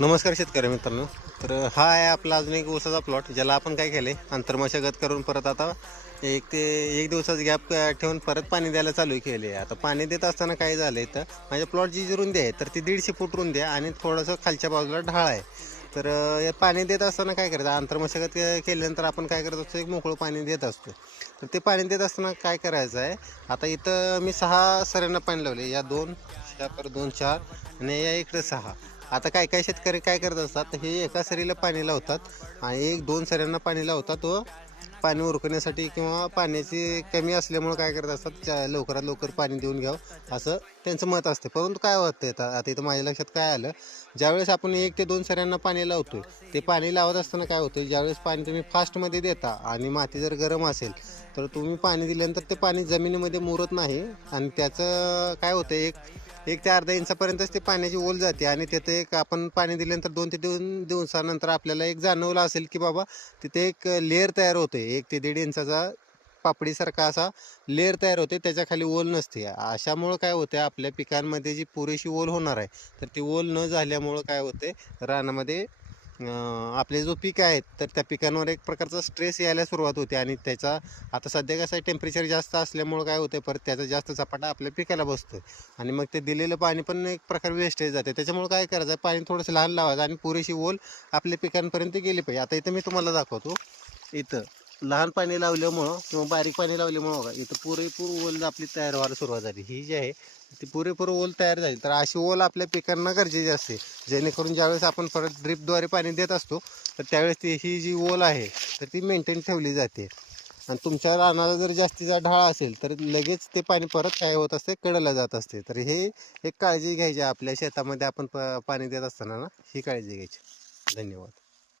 नमस्कार शेतकरी मित्रांनो. तर हा आहे आपला अजून एक ऊसाचा प्लॉट, ज्याला आपण काय केले आंतरमशागत करून परत आता एक दिवसाचा गॅप ठेवून परत पाणी द्यायला चालू केले. आता पाणी देत असताना काय झालं तर माझ्या प्लॉटची जी रुंदी आहे तर ती 150 फूट रुंदी आहे आणि थोडंसं खालच्या बाजूला ढाळ आहे. तर हे पाणी देत असताना काय करायचं, आंतरमशागत केल्यानंतर आपण काय करत असतो, एक मोकळं पाणी देत असतो. तर ते पाणी देत असताना काय करायचं आहे, आता इथं मी 6 सऱ्यांना पाणी लावले, या 2 पर 2 4 आणि या इकडे 6. आता काय काय शेतकरी काय करत असतात, हे एका सरीला पाणी लावतात आणि 1-2 सऱ्यांना पाणी लावतात व पाणी उरकण्यासाठी किंवा पाण्याची कमी असल्यामुळे काय करत असतात, लवकरात लवकर पाणी देऊन घ्यावं असं त्यांचं मत असते. परंतु काय होतं आता इथं माझ्या लक्षात काय आलं, ज्यावेळेस आपण 1 ते 2 सऱ्यांना पाणी लावतोय, ते पाणी लावत असताना काय होतं, ज्यावेळेस पाणी तुम्ही फास्टमध्ये देता आणि माती जर गरम असेल तर तुम्ही पाणी दिल्यानंतर ते पाणी जमिनीमध्ये मुरत नाही आणि त्याचं काय होतं, एक ते अर्धा इंचापर्यंतच ते पाण्याची ओल जाते आणि तिथे एक आपण पाणी दिल्यानंतर 2 ते 2 दिवसानंतर आपल्याला एक जाणवलं असेल की बाबा तिथे एक लेअर तयार होते, 1 ते 1.5 इंचाचा पापडीसारखा असा लेअर तयार होते, त्याच्या खाली ओल नसते. अशामुळं काय होते, आपल्या पिकांमध्ये जी पुरेशी ओल होणार आहे तर ती ओल न झाल्यामुळं काय होते, रानामध्ये आपले जो पीक आहेत तर त्या पिकांवर एक प्रकारचा स्ट्रेस यायला सुरुवात होते आणि त्याचा आता सध्या कसं आहे, टेम्परेचर जास्त असल्यामुळं काय होतं, परत त्याचा जास्त झपाटा आपल्या पिकाला बसतो आणि मग ते दिलेलं पाणी पण एक प्रकार वेस्टेज जाते. त्याच्यामुळे काय करायचं, पाणी थोडंसं लहान लावायचं आणि पुरेशी ओल आपल्या पिकांपर्यंत गेली पाहिजे. आता इथं मी तुम्हाला दाखवतो, इथं लहान पाणी लावल्यामुळं किंवा बारीक पाणी लावल्यामुळं बघा, इथं पुरेपूर ओल आपली तयार व्हायला सुरुवात झाली. ही जी आहे ती पुरेपूर ओल तयार झाली, तर अशी ओल आपल्या पिकांना गरजेची असते, जेणेकरून ज्यावेळेस आपण परत ड्रिपद्वारे पाणी देत असतो तर त्यावेळेस ही जी ओल आहे तर ती मेंटेन ठेवली जाते. आणि तुमच्या रानाला जर जास्तीचा ढाळ असेल तर लगेच ते पाणी परत काय होत असते, कडेला जात असते. तर हे एक काळजी घ्यायची आपल्या शेतामध्ये आपण पाणी देत असताना ना, ही काळजी घ्यायची. धन्यवाद.